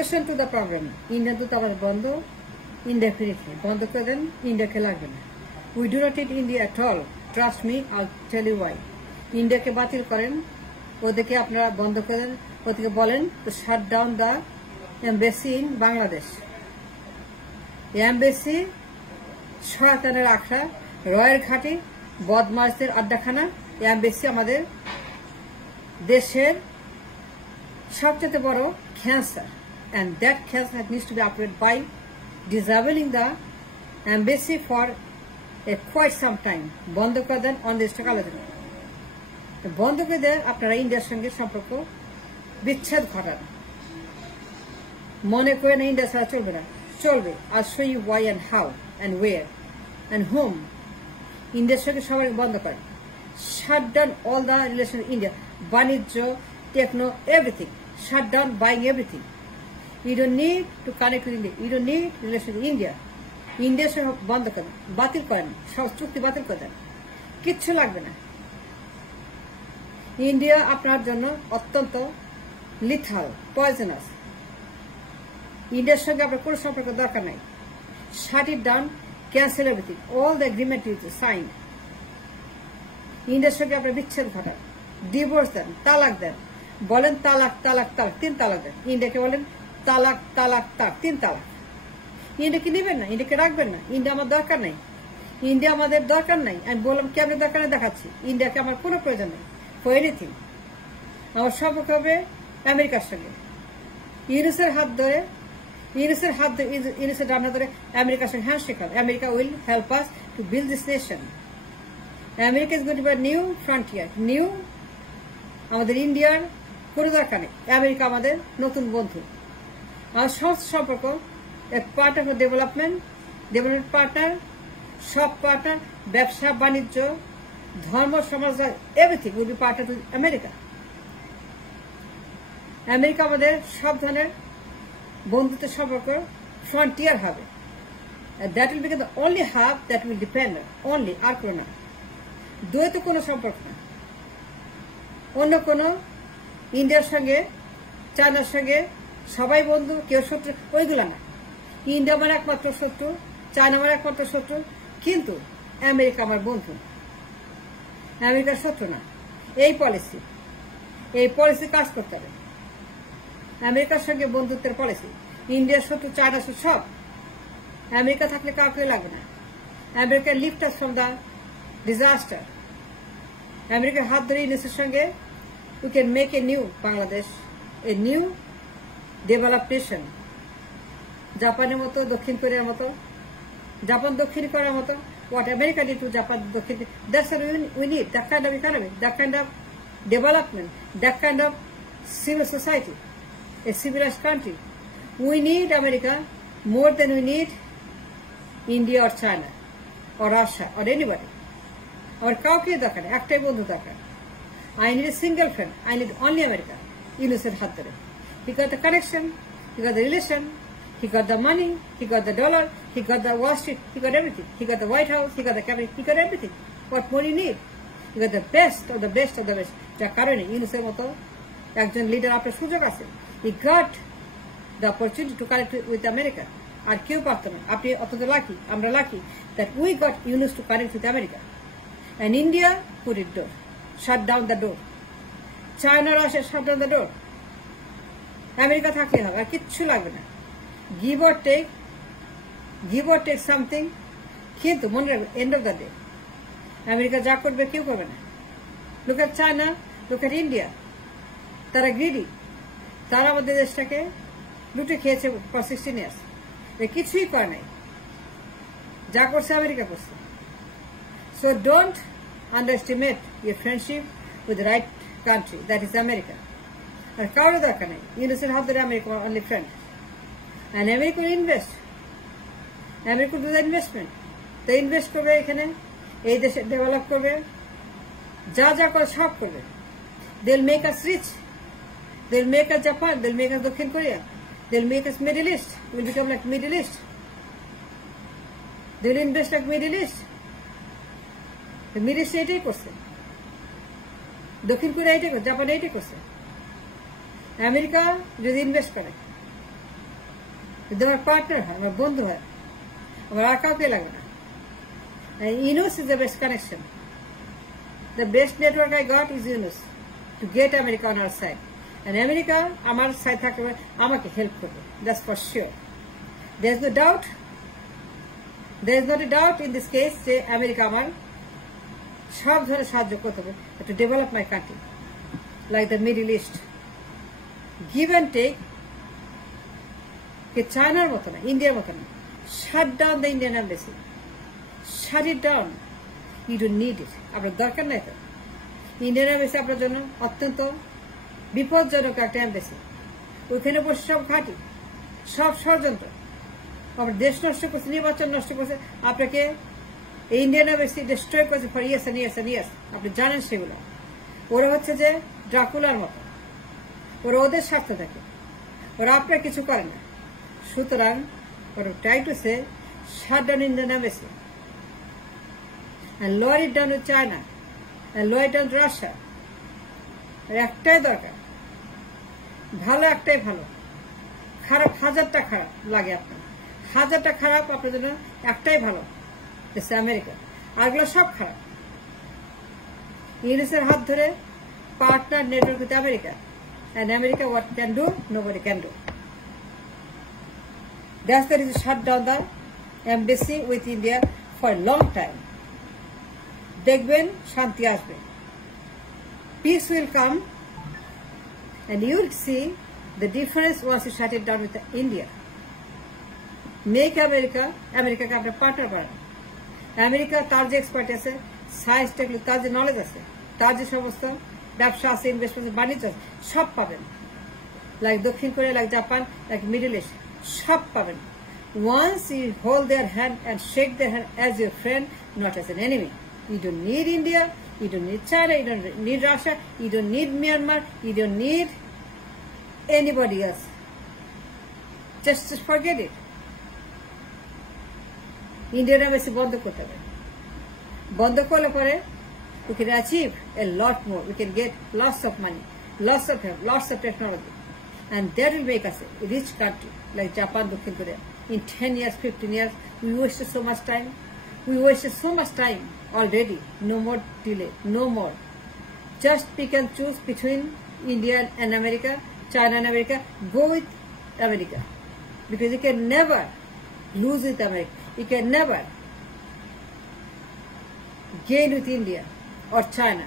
question to the program. India to our bondo indefinitely. Bondo করে দেন ইন্ডিয়াকে লাগবে না. We do not need India at all. Trust me, I'll tell you why. ইন্ডিয়াকে বাতিল করেন, ওদেরকে আপনারা বন্ধ করেন, ওদেরকে বলেন to shut down the embassy in Bangladesh. Embassy শয়তানের আখড়া, রয়ের ঘাটি, বদমাশদের আড্ডাখানা। এমবেসি আমাদের দেশের সবচেয়ে বড় cancer, and that cancer needs to be operated by disabling the embassy for quite some time. বন্ধ করে দেন, অনির্দিষ্টকালের জন্য বন্ধ করে দেন। আপনারা ইন্ডিয়ার সঙ্গে সম্পর্ক বিচ্ছেদ ঘটান। মনে করে না ইন্ডিয়া ছাড়া চলবে না, চলবে। I'll show you why and how and where and whom. ইন্ডিয়ার সঙ্গে সবাই বন্ধ করেন। Shut down all the relation with India. বাণিজ্য, techno, everything. Shut down buying everything. You don't need to connect with India. You don't need relation with India. ইন্ডিয়ার সঙ্গে বন্ধ করেন, বাতিল করেন, সব চুক্তি বাতিল করে দেন, কিচ্ছু লাগবে না। ইন্ডিয়া আপনার জন্য অত্যন্ত লিথাল, পয়জনাস। ইন্ডিয়ার সঙ্গে আপনার কোনো সম্পর্ক দরকার নাই। Shut it down, cancel everything, all the agreement is sign. ইন্ডিয়ার সঙ্গে আপনার বিচ্ছেদ ঘটান, ডিভোর্স দেন, তালাক দেন। বলেন তালাক তালাক তালাক, 3 তালাক দেন। ইন্ডিয়াকে বলেন তালাক তালাক তালাক, 3 তালাক। ইন্ডিয়াকে নেবেন না, ইন্ডিয়াকে রাখবেন না। ইন্ডিয়া আমার দরকার নাই, ইন্ডিয়া আমাদের দরকার নাই। আমি বললাম কেমন দরকার নেই দেখাচ্ছি। ইন্ডিয়াকে আমার কোনো প্রয়োজন নেই ফর এনিথিং। আমার সম্পর্ক হবে আমেরিকার সঙ্গে। ইউনিসের হাত ধরে, ইউনিসের ডান্ডা ধরে আমেরিকার সঙ্গে হ্যান্ডশেক হবে। America will help us to build this nation. America is going to be new frontier, new. আমাদের ইন্ডিয়ার কোনো দরকার নেই। আমেরিকা আমাদের নতুন বন্ধু। আমার সমস্ত সম্পর্ক পার্টনার ফর ডেভেলপমেন্ট পার্টনার, সব পার্টনার, ব্যবসা বাণিজ্য, ধর্ম, সমাজ, everything will be partner to America. America আমাদের সব ধরনের বন্ধুত্বের সম্পর্ক ফ্রন্টিয়ার হবে। That will become the only hub that will depend only, আর কোনো না। দ্বৈত কোনো সম্পর্ক না, অন্য কোনো। ইন্ডিয়ার সঙ্গে চায়নার সঙ্গে সবাই বন্ধু, কেউ শত্রু, ওইগুলো না। ইন্ডিয়া আমার একমাত্র শত্রু, চায়না আমার একমাত্র শত্রু, কিন্তু আমেরিকা আমার বন্ধু, আমেরিকার শত্রু না। এই পলিসি কাজ করতে হবে। আমেরিকার সঙ্গে বন্ধুত্বের পলিসি। ইন্ডিয়ার শত্রু, চায়না শত্রু, সব। আমেরিকা থাকলে কাউকে লাগবে না। America lift us from the disaster. আমেরিকার হাত ধরে ইউনিসের সঙ্গে we can make a new Bangladesh, a new developed nation. জাপানের মতো, দক্ষিণ কোরিয়ার মতো, জাপান দক্ষিণ কোরিয়ার মতো। What America did to Japan, দক্ষিণ, that's what we need. That kind of economy, that kind of development, that kind of civil society, a civilized country. We need America more than we need India or China or Russia or anybody. আমার কাউকে দরকার নেই, একটাই বন্ধু দরকার। I need a single friend. I need only America. Innocent হাত ধরে। He got the connection, he got the relation, he got the money, he got the dollar, he got the Wall Street, he got everything. He got the White House, he got the cabinet, he got everything. What more you need? He got the best of the best of the best. যার কারণে ইউনুসের মতো একজন লিডার আপনার সুযোগ আছে। He got the opportunity to connect with America. আর কেউ পারত না। আপনি অত্যন্ত লাকি, আমরা lucky that we got Yunus to connect with America. And India put it door. Shut down the door. China, Russia, shut down the door. America থাকলে হবে, আর কিচ্ছু লাগবে না। Give or take something. কিন্তু মনে রাখবে, end of the day, America যা করবে কেউ করবে না। Look at China, look at India. তারা গ্রিডি, তারা আমাদের দেশটাকে লুটে খেয়েছে for 16 years. কিছুই করে নাই, যা করছে আমেরিকা করছে। So don't underestimate your friendship with the right country, that is America. আর কারো দরকার নেই। ইউনিসের হাত ধরে America only friend. And America will invest. America will do the investment. তো ইনভেস্ট করবে এখানে, এই দেশে ডেভেলপ করবে, যা যা করে সব করবে। They'll make us rich. They'll make us Japan. They'll make us দক্ষিণ Korea. They'll make us Middle East. We'll become like Middle East. They'll invest like Middle East. Middle east এটাই করছে, দক্ষিণ কোরিয়া এটাই করছে, জাপান এটাই করছে। আমেরিকা যদি ইনভেস্ট করে, যদি আমার পার্টনার হয়, আমার বন্ধু হয়, আমার আর কাউকে লাগবে না। Yunus is the best connection. The best network I got is Yunus to get America on our side. And America আমার সাইড থাকবে, আমাকে হেল্প করবে, that's for sure. There is no doubt. There is not a doubt in this case যে আমেরিকা আমার সব ধরনের সাহায্য করতে হবে to develop my country, like the Middle East. Give and take. কে চায়নার মতো না, ইন্ডিয়ার মতো না। Shut down the Indian embassy. Shut it down. You don't need it. আপনার দরকার নাই তো। ইন্ডিয়ান এম্বাসি আপনার জন্য অত্যন্ত বিপজ্জনক একটা এম্বাসি। ওইখানে বসে সব ঘাঁটি, সব ষড়যন্ত্র, আপনার দেশ নষ্ট করছে, নির্বাচন নষ্ট করছে, আপনাকে ইন্ডিয়ান এম্বাসি ডিস্ট্রয় করছে for years and years and years. আপনি জানেন সেগুলো। ওরা হচ্ছে যে ড্রাকুলার মতো, ওরা ওদের স্বার্থ থাকে, ওরা আপনার কিছু করে না। সুতরাং ওরা try to say shut down Indian embassy and lower it down to China and lower it down to Russia. একটাই দরকার, ভালো একটাই ভালো, খারাপ হাজারটা খারাপ লাগে আপনার, হাজারটা খারাপ আপনার জন্য একটাই ভালো, আমেরিকা। আরগুলো সব খারাপ। ইউনিসের হাত ধরে partner network with America, and America what can do, nobody can do. That's the reason shut down the embassy with India for a long time. দেখবেন শান্তি আসবে, peace will come, and you will see the difference once you shut it down with India. Make America, আমেরিকাকে আপনার পার্টনার বানান। আমেরিকা তার যে এক্সপার্ট আছে, science technology, তার যে নলেজ আছে, তার যে সমস্ত ব্যবসা আছে, ইনভেস্টমেন্ট, বাণিজ্য আছে, সব পাবেন। লাইক দক্ষিণ Korea, like Japan, like middle east, সব পাবেন। Once you hold their hand and shake their hand as your friend, not as an enemy. You don't need India, you don't need China, you don't need Russia, you don't need Myanmar, you don't need anybody else. Just forget it. Indian embassy বন্ধ করতে হবে। বন্ধ করলে পরে we can achieve a lot more. We can get lots of money, lots of help, lots of technology, and that will make us a rich country like Japan, Dakhin Korea. In 10 years, 15 years, we wasted so much time. We wasted so much time already. No more delay, no more. Just pick and choose between India and America, China and America. Go with America, because you can never lose with America. You can never gain with India or China.